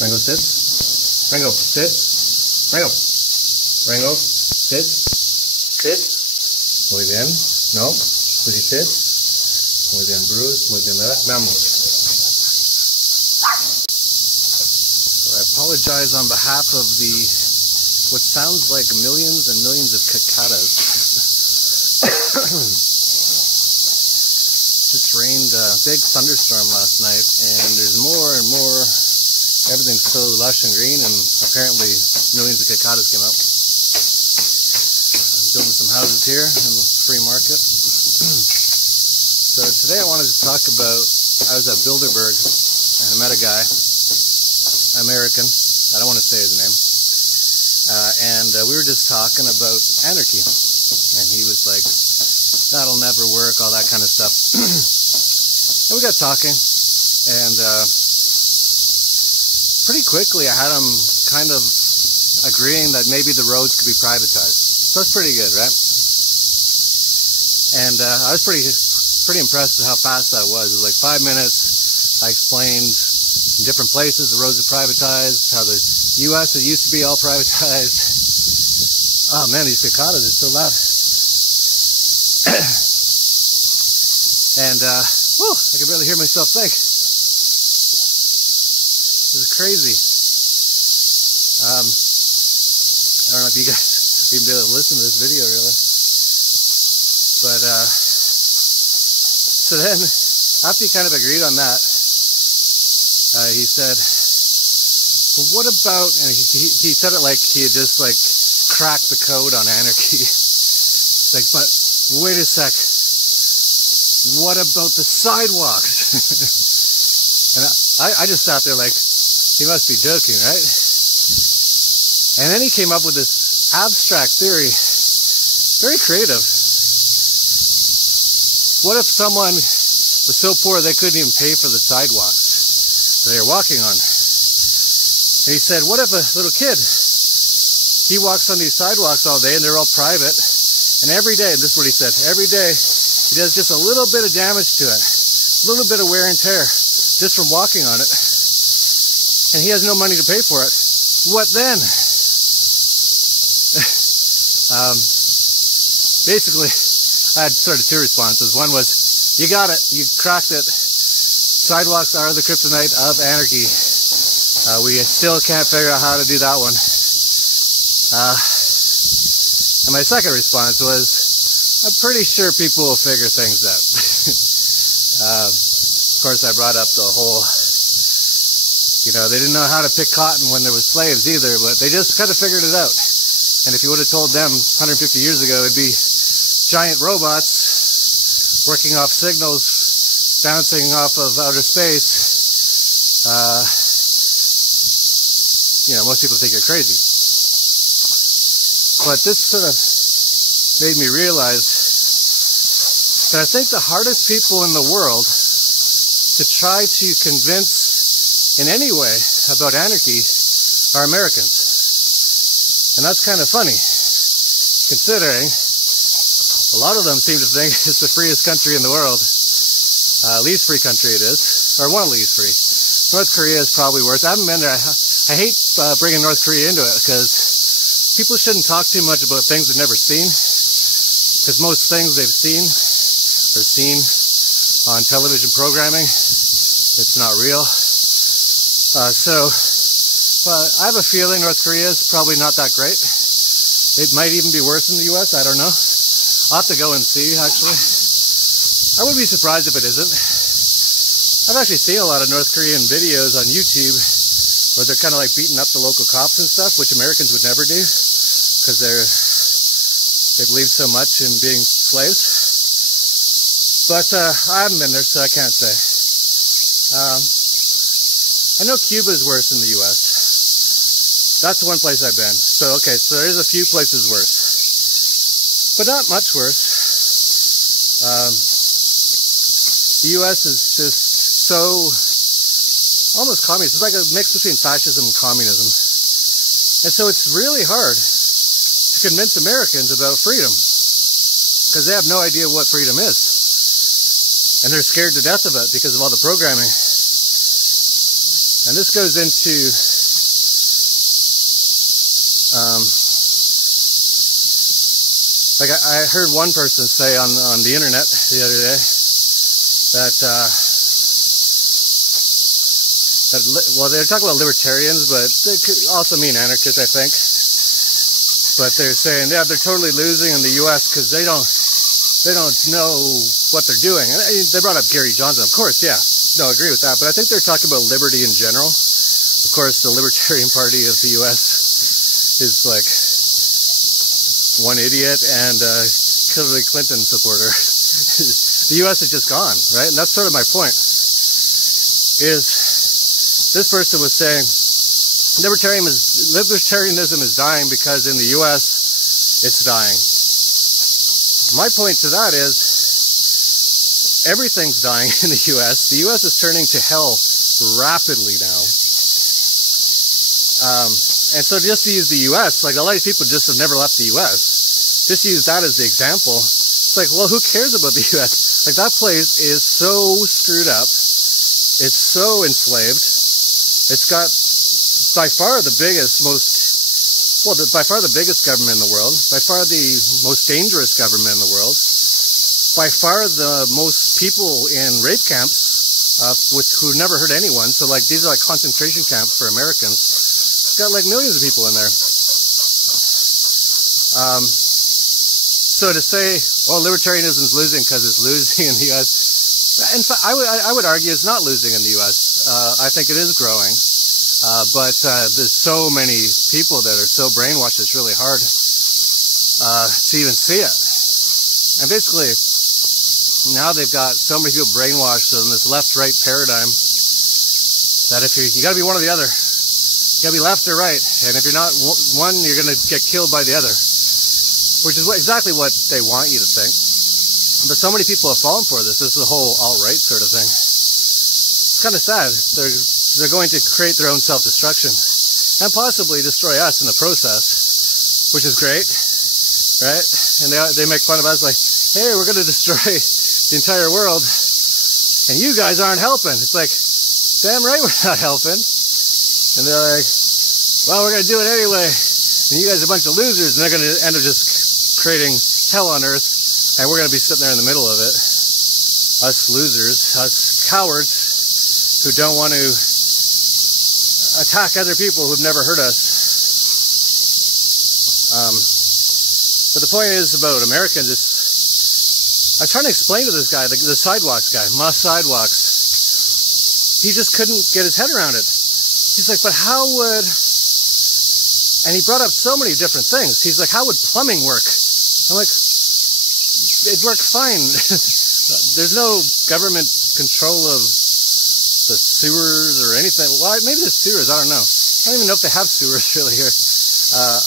Rango sits. Rango sits. Rango. Rango sits. Sits. Muy bien. No. Susie sits. Muy bien, Bruce. Muy bien, vamos. So I apologize on behalf of what sounds like millions and millions of cicadas. Just rained a big thunderstorm last night, and there's more and more. Everything's so lush and green, and apparently millions of cicadas came out. I'm building some houses here in the free market. So today I wanted to talk about, I was at Bilderberg and I met a guy, American, I don't want to say his name, and we were just talking about anarchy, and he was like, that'll never work, all that kind of stuff. And we got talking, and pretty quickly I had him kind of agreeing that maybe the roads could be privatized. So that's pretty good, right? And I was pretty impressed with how fast that was. It was like 5 minutes. I explained in different places the roads are privatized, how the US, it used to be all privatized. Oh man, these cicadas are so loud. And whew, I can barely hear myself think. This is crazy. I don't know if you guys even be able to listen to this video really. But so then after he kind of agreed on that, he said, but what about, and he said it like he had just like cracked the code on anarchy. He's like, but wait a sec. What about the sidewalks? And I just sat there like, he must be joking, right? And then he came up with this abstract theory, very creative. What if someone was so poor they couldn't even pay for the sidewalks that they were walking on? And he said, what if a little kid, he walks on these sidewalks all day and they're all private, and every day, and this is what he said, every day he does just a little bit of damage to it, a little bit of wear and tear, just from walking on it, and he has no money to pay for it. What then? Basically, I had sort of two responses. One was, you got it, you cracked it. Sidewalks are the kryptonite of anarchy. We still can't figure out how to do that one. And my second response was, I'm pretty sure people will figure things out. Of course, I brought up the whole, they didn't know how to pick cotton when there was slaves either, but they just kind of figured it out. And if you would have told them 150 years ago, it'd be giant robots working off signals, bouncing off of outer space, most people think you're crazy. But this sort of made me realize that I think the hardest people in the world to try to convince in any way about anarchy are Americans. And that's kind of funny, considering a lot of them seem to think it's the freest country in the world. Least free country it is, or one of the least free. North Korea is probably worse. I haven't been there. I hate bringing North Korea into it because people shouldn't talk too much about things they've never seen, because most things they've seen are seen on television programming. It's not real. But I have a feeling North Korea is probably not that great. It might even be worse than the US, I don't know. I'll have to go and see, actually. I wouldn't be surprised if it isn't. I've actually seen a lot of North Korean videos on YouTube where they're kind of like beating up the local cops and stuff, which Americans would never do, because they believe so much in being slaves. But I haven't been there, so I can't say. I know Cuba is worse than the US. That's the one place I've been. So, okay, so there's a few places worse, but not much worse. The US is just so almost communist. It's like a mix between fascism and communism. And so it's really hard to convince Americans about freedom, because they have no idea what freedom is. And they're scared to death of it because of all the programming. And this goes into like I heard one person say on the internet the other day that well, they're talking about libertarians, but they could also mean anarchists, I think. But they're saying, yeah, they're totally losing in the U.S. because they don't know what they're doing. And they brought up Gary Johnson, of course, yeah, no, I agree with that. But I think they're talking about liberty in general. Of course, the Libertarian Party of the U.S. is like one idiot and Hillary Clinton supporter. The U.S. is just gone, right? And that's sort of my point. This person was saying libertarianism is dying because in the U.S. it's dying. My point to that is everything's dying in the U.S. The U.S. is turning to hell rapidly now. And so just to use the U.S., like a lot of people just have never left the U.S. Just use that as the example. It's like, well, who cares about the U.S.? Like that place is so screwed up. It's so enslaved. It's got by far the biggest, by far the biggest government in the world, by far the most dangerous government in the world, by far the most people in rape camps, who never hurt anyone. So like these are like concentration camps for Americans. It's got like millions of people in there. So to say, oh, libertarianism is losing because it's losing in the U.S. In fact, I would argue it's not losing in the U.S. I think it is growing. But there's so many people that are so brainwashed, it's really hard to even see it. And basically, now they've got so many people brainwashed in this left-right paradigm that if you gotta be one or the other. You gotta be left or right. And if you're not one, you're gonna get killed by the other. Which is exactly what they want you to think. But so many people have fallen for this. This is the whole alt-right sort of thing. It's kind of sad. They're going to create their own self-destruction and possibly destroy us in the process, which is great, right? And they make fun of us like, hey, we're going to destroy the entire world and you guys aren't helping. It's like, damn right we're not helping. And they're like, well, we're going to do it anyway. And you guys are a bunch of losers, and they're going to end up just creating hell on earth, and we're going to be sitting there in the middle of it. Us losers, us cowards who don't want to attack other people who've never hurt us. But the point is about Americans, I was trying to explain to this guy, the Sidewalks guy, Sidewalks, he just couldn't get his head around it. He's like, but how would, and he brought up so many different things. He's like, how would plumbing work? I'm like, it'd work fine. There's no government control of the sewers or anything. Well, maybe the sewers, I don't know. I don't even know if they have sewers really here.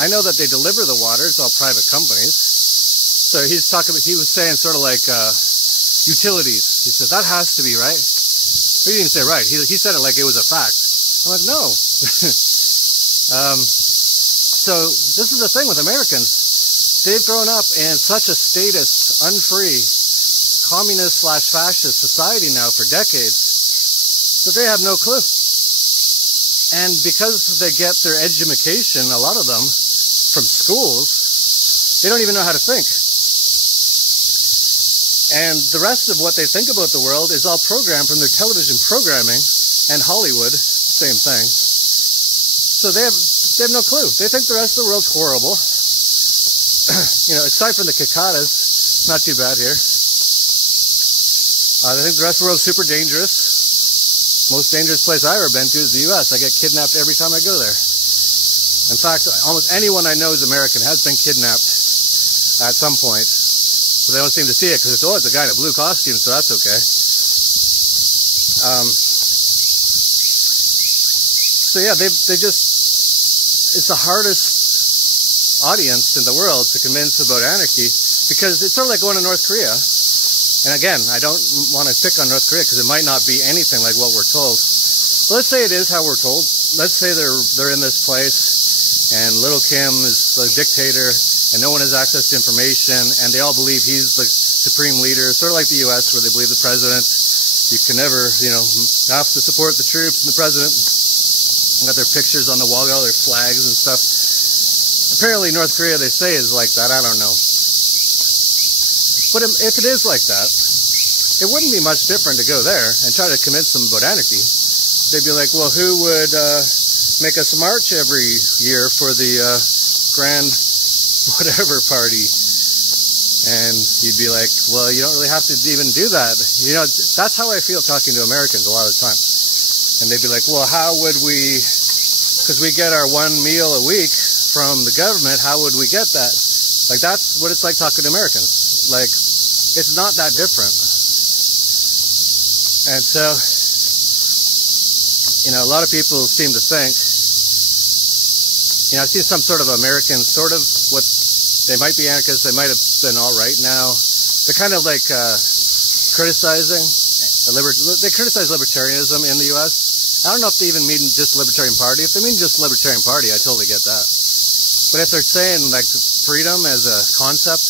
I know that they deliver the water. It's all private companies. So he was saying sort of like utilities. He said, that has to be right. He didn't say right. He said it like it was a fact. I'm like, no. So this is the thing with Americans. They've grown up in such a statist, unfree, communist/fascist society now for decades that they have no clue. And because they get their education, a lot of them, from schools, they don't even know how to think. And the rest of what they think about the world is all programmed from their television programming and Hollywood, same thing. So they have no clue. They think the rest of the world's horrible. You know, aside from the cicadas, not too bad here. They think the rest of the world's super dangerous. Most dangerous place I've ever been to is the U.S. I get kidnapped every time I go there. In fact, almost anyone I know who's American has been kidnapped at some point. But they don't seem to see it because it's a guy in a blue costume, so that's okay. So yeah, they just, it's the hardest audience in the world to convince about anarchy because it's sort of like going to North Korea. And again, I don't want to pick on North Korea because it might not be anything like what we're told. But let's say it is how we're told. Let's say they're in this place and Little Kim is the dictator and no one has access to information and they all believe he's the supreme leader, sort of like the US where they believe the president You can never, you know, have to support the troops and the president. Got their pictures on the wall, all their flags and stuff. Apparently North Korea, they say, is like that. I don't know. But if it is like that, it wouldn't be much different to go there and try to convince them about anarchy. They'd be like, well, who would make us march every year for the grand whatever party? And you'd be like, well, you don't really have to even do that. You know, that's how I feel talking to Americans a lot of the time. And they'd be like, well, how would we, because we get our one meal a week from the government, how would we get that? Like, that's what it's like talking to Americans. Like, it's not that different. And so, you know, a lot of people seem to think, you know, I've seen some sort of American sort of what, they might be anarchists, they might have been all right now. They're kind of like criticizing, they criticize libertarianism in the US. I don't know if they even mean just Libertarian Party. If they mean just Libertarian Party, I totally get that. But if they're saying like freedom as a concept,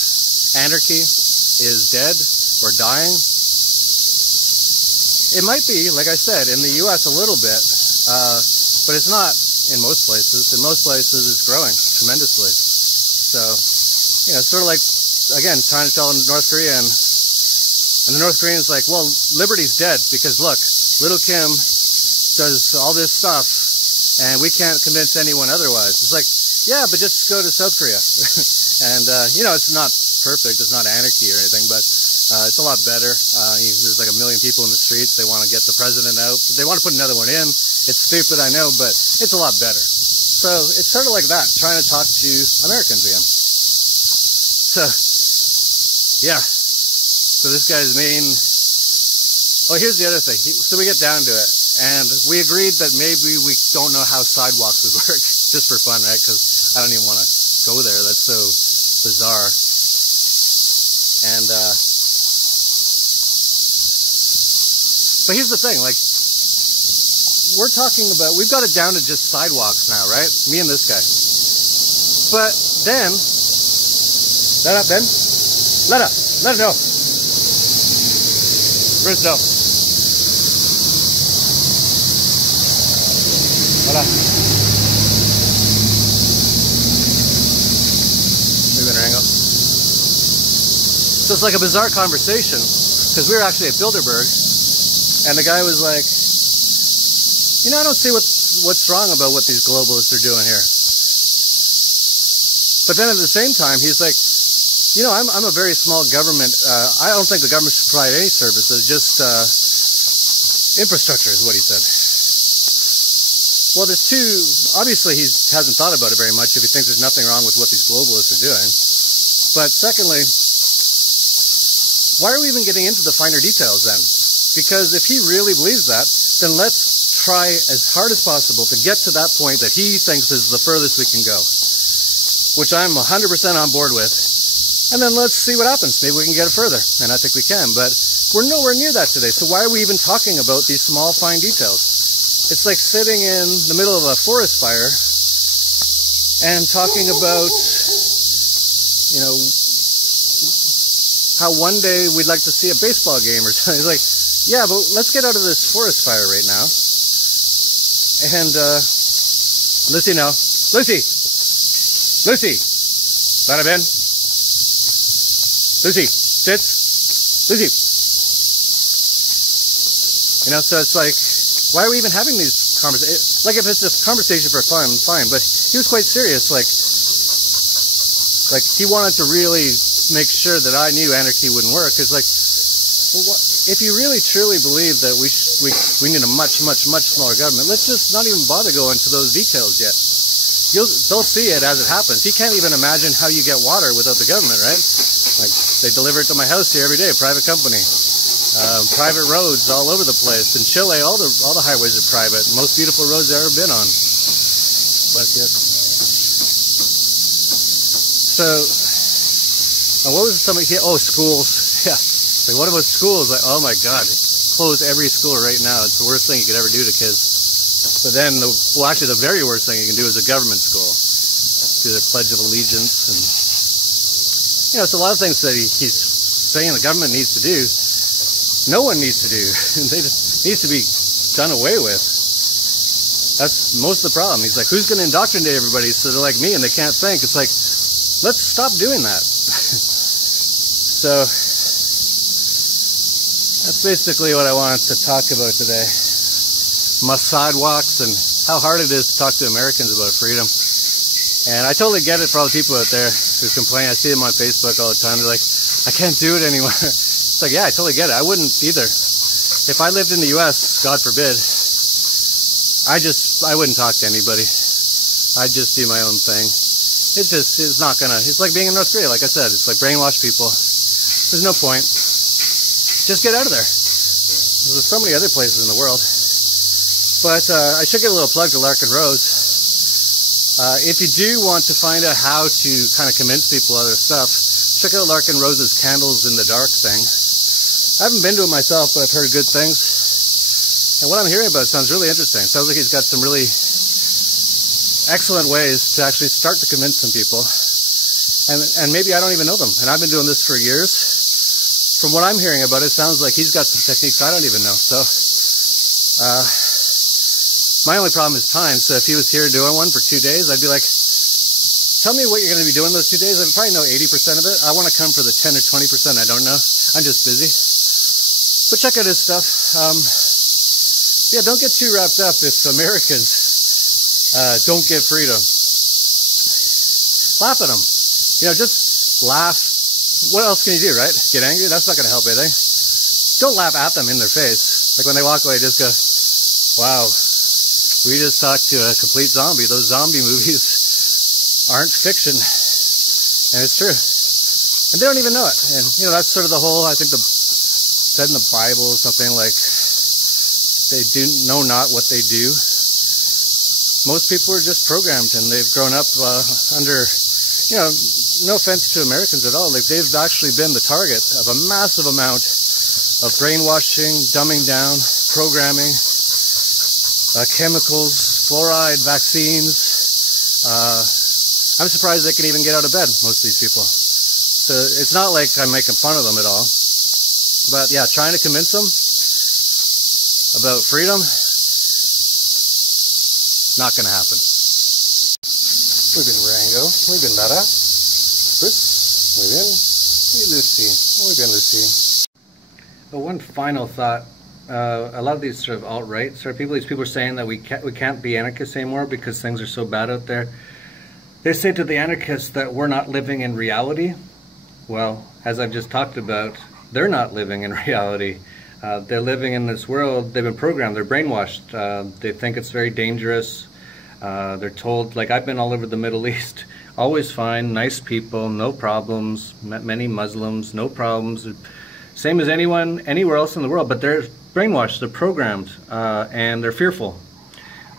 anarchy is dead or dying, it might be, like I said, in the US a little bit, but it's not in most places. In most places it's growing tremendously. So, you know, it's sort of like, again, trying to tell a North Korean, and the North Korean's like, well, liberty's dead because look, little Kim does all this stuff and we can't convince anyone otherwise. It's like, yeah, but just go to South Korea. And, you know, it's not perfect, it's not anarchy or anything, but it's a lot better. There's like 1 million people in the streets, they want to get the president out, they want to put another one in. It's stupid, I know, but it's a lot better. So it's sort of like that, trying to talk to Americans again. So, yeah. So this guy's mean. Oh, here's the other thing. So we get down to it, and we agreed that maybe we don't know how sidewalks would work, just for fun, right? Because I don't even want to go there. That's so bizarre. And, but here's the thing, like, we're talking about, we've got it down to just sidewalks now, right? Me and this guy. But then, let up, Ben. Let up. Let it go. Where's it go? Let up. Maybe an angle. So it's like a bizarre conversation, because we were actually at Bilderberg, and the guy was like, you know, I don't see what's wrong about what these globalists are doing here. But then at the same time, he's like, you know, I'm a very small government. I don't think the government should provide any services, just infrastructure is what he said. Well, there's two, obviously he hasn't thought about it very much if he thinks there's nothing wrong with what these globalists are doing. But secondly, why are we even getting into the finer details then? Because if he really believes that, then let's try as hard as possible to get to that point that he thinks is the furthest we can go, which I'm 100% on board with. And then let's see what happens. Maybe we can get it further, and I think we can, but we're nowhere near that today. So why are we even talking about these small, fine details? It's like sitting in the middle of a forest fire and talking about, you know, how one day we'd like to see a baseball game or something. It's like, yeah, but let's get out of this forest fire right now. And, Lucy, no. Lucy! Lucy! Let him in. Lucy, sits. Lucy. You know, so it's like, why are we even having these conversations? Like, if it's a conversation for fun, fine. But he was quite serious. Like he wanted to really make sure that I knew anarchy wouldn't work. It's like, well, if you really truly believe that we need a much smaller government, let's just not even bother going into those details yet. They'll see it as it happens. He can't even imagine how you get water without the government, right? Like, they deliver it to my house here every day, private company. Private roads all over the place. In Chile, all the highways are private. Most beautiful roads I've ever been on. Bless you. So, what was somebody here? Oh, schools. Yeah. Like, what about schools? Like, oh my God, close every school right now. It's the worst thing you could ever do to kids. But then, actually the very worst thing you can do is a government school. Do the Pledge of Allegiance and, you know, it's a lot of things that he's saying the government needs to do. no one needs to do. They just needs to be done away with. That's most of the problem. He's like, who's going to indoctrinate everybody so they're like me and they can't think? It's like, let's stop doing that. So that's basically what I wanted to talk about today. My sidewalks and how hard it is to talk to Americans about freedom. And I totally get it for all the people out there who complain. I see them on Facebook all the time. They're like, I can't do it anymore. It's like, yeah, I totally get it. I wouldn't either. If I lived in the US, God forbid, I wouldn't talk to anybody. I'd just do my own thing. It's not gonna, it's like being in North Korea, like I said. It's like brainwash people. There's no point. Just get out of there. There's so many other places in the world. But I should get a little plug to Larkin Rose. If you do want to find out how to kind of convince people of other stuff, check out Larkin Rose's Candles in the Dark thing. I haven't been to it myself, but I've heard good things. And what I'm hearing about sounds really interesting. Sounds like he's got some really excellent ways to actually start to convince some people. And maybe I don't even know them. And I've been doing this for years. From what I'm hearing about it, sounds like he's got some techniques I don't even know. So, my only problem is time. So if he was here doing one for 2 days, I'd be like, tell me what you're going to be doing those 2 days. I probably know 80% of it. I want to come for the 10 or 20% I don't know. I'm just busy. But check out his stuff. Yeah, don't get too wrapped up if Americans don't get freedom. Laugh at them. You know, just laugh. What else can you do, right? Get angry? That's not going to help anything. Don't laugh at them in their face. Like when they walk away, just go, wow, we just talked to a complete zombie. Those zombie movies aren't fiction. And it's true. And they don't even know it. And, you know, that's sort of the whole, I think, said in the Bible, something like, they do know not what they do. Most people are just programmed and they've grown up under, you know, no offense to Americans at all, like they've actually been the target of a massive amount of brainwashing, dumbing down, programming, chemicals, fluoride, vaccines. I'm surprised they can even get out of bed, most of these people. So it's not like I'm making fun of them at all. But yeah, trying to convince them about freedom, not gonna happen. Muy bien, Rango. Muy bien, Lara. Chris. Muy bien. Y Lucy. Muy bien, Lucy. But one final thought. A lot of these sort of alt-right sort of people, these people are saying that we can't be anarchists anymore because things are so bad out there. They say to the anarchists that we're not living in reality. Well, as I've just talked about, they're not living in reality. They're living in this world, they've been programmed, they're brainwashed. They think it's very dangerous. They're told, like I've been all over the Middle East, always fine, nice people, no problems, met many Muslims, no problems. Same as anyone, anywhere else in the world, but they're brainwashed, they're programmed, and they're fearful.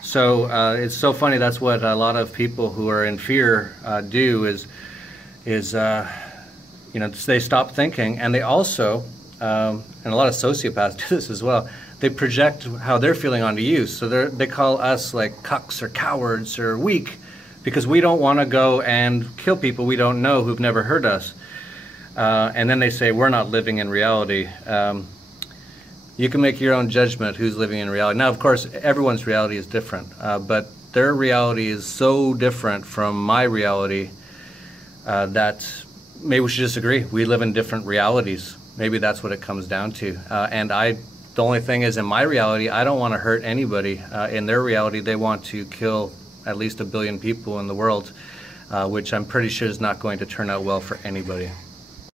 So it's so funny, that's what a lot of people who are in fear do is you know, they stop thinking, and they also, and a lot of sociopaths do this as well, they project how they're feeling onto you. So they call us like cucks or cowards or weak because we don't want to go and kill people we don't know who've never heard us. And then they say we're not living in reality. You can make your own judgment who's living in reality. Now, of course, everyone's reality is different, but their reality is so different from my reality that maybe we should disagree. We live in different realities. Maybe that's what it comes down to. And the only thing is, in my reality, I don't want to hurt anybody. In their reality, they want to kill at least 1 billion people in the world, which I'm pretty sure is not going to turn out well for anybody.